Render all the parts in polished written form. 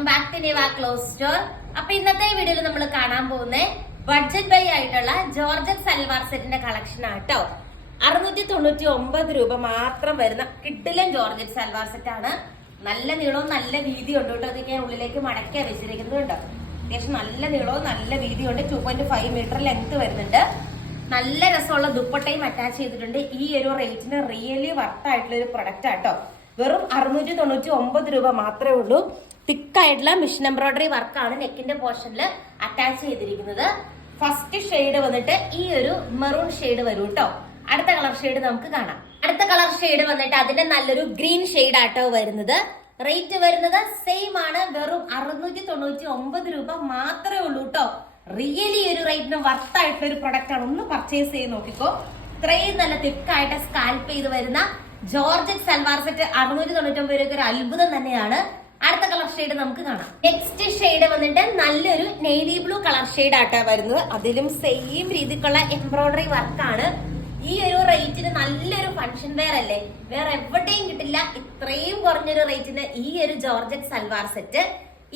Welcome back to Niva clothes store. അപ്പൊ ഇന്നത്തെ വീഡിയോയിൽ നമ്മൾ കാണാൻ പോകുന്ന ബഡ്ജറ്റ് ബൈ ആയിട്ടുള്ള ജോർജറ്റ് സൽവാർ സെറ്റിന്റെ കളക്ഷൻ ആട്ടോ. 699 രൂപ മാത്രം വരുന്ന കിഡിലൻ ജോർജറ്റ് സൽവാർ സെറ്റ് ആണ്. നല്ല നീളവും നല്ല വീതിയും ഉണ്ട് കേട്ടോ. അതൊക്കെ ഉള്ളിലേക്ക് മടക്കിയാ വെച്ചിരിക്കുന്നത് കേട്ടോ. അത്യാവശ്യം നല്ല നീളവും നല്ല വീതിയും ഉണ്ട്. 2.5 മീറ്റർ ലെങ്ത് വരുന്നുണ്ട്. നല്ല രസമുള്ള ദുപ്പട്ടയും അറ്റാച്ച് ചെയ്തിട്ടുണ്ട്. ഈ ഒരു റേറ്റിന് റിയലി വർത്ത് ആയിട്ടുള്ള ഒരു പ്രൊഡക്റ്റ് ആട്ടോ. വെറും 699 രൂപ മാത്രമേ ഉള്ളൂ. തിക്കായിട്ടുള്ള മിഷൻ എംബ്രോയിഡറി വർക്കാണ് നെക്കിന്റെ പോർഷനിൽ അറ്റാച്ച് ചെയ്തിരിക്കുന്നത്. ഫസ്റ്റ് ഷെയ്ഡ് വന്നിട്ട് ഈ ഒരു മെറൂൺ ഷെയ്ഡ് വരും കേട്ടോ. അടുത്ത കളർ ഷെയ്ഡ് നമുക്ക് കാണാം. അടുത്ത കളർ ഷെയ്ഡ് വന്നിട്ട് അതിന്റെ നല്ലൊരു ഗ്രീൻ ഷെയ്ഡ് ആട്ടോ വരുന്നത്. റേറ്റ് വരുന്നത് സെയിം ആണ്. വെറും 699 രൂപ മാത്രമേ ഉള്ളൂ കേട്ടോ. റിയലി ഒരു റേറ്റിന് വർത്ത് ആയിട്ടുള്ള ഒരു പ്രൊഡക്റ്റ് ആണ്. ഒന്ന് പർച്ചേസ് ചെയ്ത് നോക്കിക്കോ. ഇത്രയും നല്ല തിക്കായിട്ട് സ്കാൽപ്പ് ചെയ്ത് വരുന്ന ജോർജറ്റ് സൽവാർ സെറ്റ് 699 രൂപയ്ക്ക് ഒരു അത്ഭുതം തന്നെയാണ്. അടുത്ത കളർ ഷെയ്ഡ് നമുക്ക് കാണാം. നെക്സ്റ്റ് ഷെയ്ഡ് വന്നിട്ട് നല്ലൊരു നേവി ബ്ലൂ കളർ ഷെയ്ഡ് ആട്ടോ വരുന്നത്. അതിലും സെയിം രീതിക്കുള്ള എംബ്രോയിഡറി വർക്കാണ്. ഈ ഒരു റേറ്റിന് നല്ലൊരു ഫംഗ്ഷൻ വെയർ അല്ലേ, വേറെ എവിടെയും കിട്ടില്ല. ഇത്രയും കുറഞ്ഞൊരു റേറ്റിന് ഈ ഒരു ജോർജറ്റ് സൽവാർ സെറ്റ്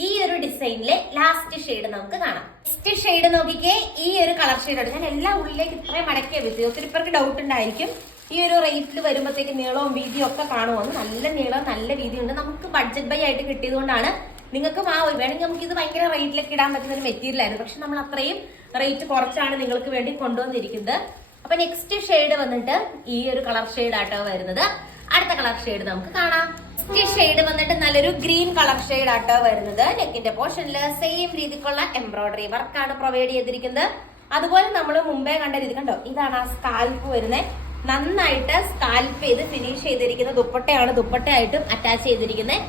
ഈ ഒരു ഡിസൈനിലെ ലാസ്റ്റ് ഷെയ്ഡ് നമുക്ക് കാണാം. നെക്സ്റ്റ് ഷെയ്ഡ് നോക്കിക്കേ, ഈ ഒരു കളർ ഷെയ്ഡ്. ഞാൻ എല്ലാ ഉള്ളിലേക്ക് ഇത്രയും മടക്കിയ വെച്ചത്. ഒത്തിരി പേർക്ക് ഡൗട്ട് ഉണ്ടായിരിക്കും ഈ ഒരു റേറ്റിൽ വരുമ്പോഴത്തേക്ക് നീളവും വീതിയും ഒക്കെ കാണുമെന്ന്. നല്ല നീളവും നല്ല വീതിയുണ്ട്. നമുക്ക് ബഡ്ജറ്റ് ബൈ ആയിട്ട് കിട്ടിയത് കൊണ്ടാണ്. നിങ്ങൾക്കും വേണമെങ്കിൽ നമുക്ക് ഇത് ഭയങ്കര റേറ്റിലേക്ക് ഇടാൻ പറ്റുന്ന ഒരു മെറ്റീരിയൽ ആയിരുന്നു. പക്ഷെ നമ്മൾ അത്രയും റേറ്റ് കുറച്ചാണ് നിങ്ങൾക്ക് വേണ്ടി കൊണ്ടുവന്നിരിക്കുന്നത്. അപ്പൊ നെക്സ്റ്റ് ഷെയ്ഡ് വന്നിട്ട് ഈ ഒരു കളർ ഷെയ്ഡ് ആട്ടോ വരുന്നത്. അടുത്ത കളർ ഷെയ്ഡ് നമുക്ക് കാണാം. നെക്സ്റ്റ് ഷെയ്ഡ് വന്നിട്ട് നല്ലൊരു ഗ്രീൻ കളർ ഷെയ്ഡ് ആട്ടോ വരുന്നത്. നെക്കിന്റെ പോർഷനിൽ സെയിം രീതിക്കുള്ള എംബ്രോയിഡറി വർക്കാണ് പ്രൊവൈഡ് ചെയ്തിരിക്കുന്നത്. അതുപോലെ നമ്മൾ മുമ്പേ കണ്ട രീതി കണ്ടോ, ഇതാണ് ആ സ്കാൽപ്പ് വരുന്നത്. നന്നായിട്ട് സ്കാൽപ്പ് ചെയ്ത് ഫിനിഷ് ചെയ്തിരിക്കുന്ന ദുപ്പട്ടയാണ്. ദുപ്പട്ടയായിട്ടും അറ്റാച്ച് ചെയ്തിരിക്കുന്നത്.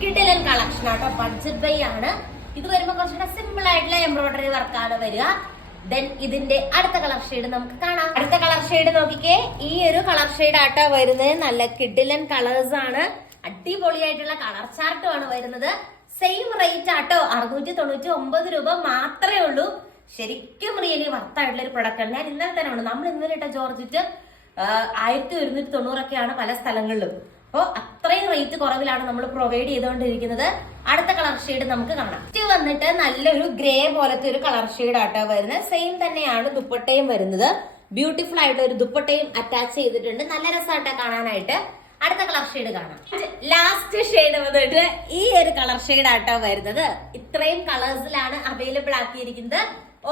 കിഡിലൻ കളക്ഷൻ ആട്ടോ. ബഡ്ജറ്റ് ബൈ ആണ്. ഇത് വരുമ്പോൾ കുറച്ചുകൂടെ സിമ്പിൾ ആയിട്ടുള്ള എംബ്രോയിഡറി വർക്കാണ് വരിക. ദെൻ ഇതിന്റെ അടുത്ത കളർ ഷെയ്ഡ് നമുക്ക് കാണാം. അടുത്ത കളർ ഷെയ്ഡ് നോക്കിക്കേ, ഈ ഒരു കളർ ഷെയ്ഡ് ആട്ടോ വരുന്നത്. നല്ല കിഡിലൻ കളേഴ്സ് ആണ്. അടിപൊളിയായിട്ടുള്ള കളർ ചാർട്ടും ആണ് വരുന്നത്. സെയിം റേറ്റ് ആട്ടോ. 699 രൂപ മാത്രമേ ഉള്ളൂ. ശരിക്കും റിയലി വർത്തായിട്ടുള്ള ഒരു പ്രൊഡക്റ്റ് ആണ്. ഞാൻ ഇന്നലെ തന്നെ ഉണ്ട്. നമ്മൾ ഇന്നലെ ഇട്ട ജോർജറ്റ് 1190 പല സ്ഥലങ്ങളിലും. അപ്പോൾ അത്രയും റേറ്റ് കുറവിലാണ് നമ്മൾ പ്രൊവൈഡ് ചെയ്തുകൊണ്ടിരിക്കുന്നത്. അടുത്ത കളർ ഷെയ്ഡ് നമുക്ക് കാണാം. ഇത് വന്നിട്ട് നല്ലൊരു ഗ്രേ പോലത്തെ ഒരു കളർ ഷെയ്ഡ് ആട്ടോ വരുന്നത്. സെയിം തന്നെയാണ് ദുപ്പട്ടയും വരുന്നത്. ബ്യൂട്ടിഫുൾ ആയിട്ട് ഒരു ദുപ്പട്ടയും അറ്റാച്ച് ചെയ്തിട്ടുണ്ട്. നല്ല രസമായിട്ടാ കാണാനായിട്ട്. അടുത്ത കളർ ഷെയ്ഡ് കാണാം. ലാസ്റ്റ് ഷെയ്ഡ് വന്നിട്ട് ഈ ഒരു കളർ ഷെയ്ഡ് ആട്ടോ വരുന്നത്. ഇത്രയും കളേഴ്സിലാണ് അവൈലബിൾ ആക്കിയിരിക്കുന്നത്.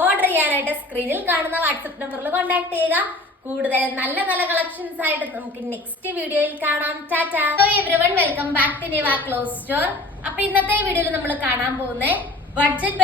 ഓർഡർ ചെയ്യാനായിട്ട് സ്ക്രീനിൽ കാണുന്ന വാട്സ്ആപ്പ് നമ്പറിൽ കോൺടാക്ട് ചെയ്യുക. കൂടുതൽ നല്ല നല്ല കളക്ഷൻസ് ആയിട്ട് നമുക്ക് നെക്സ്റ്റ് വീഡിയോയിൽ കാണാം. ടാറ്റാ. So everyone, welcome back to Niva clothes store. അപ്പൊ ഇന്നത്തെ വീഡിയോയിൽ നമ്മൾ കാണാൻ പോകുന്ന ബഡ്ജറ്റ്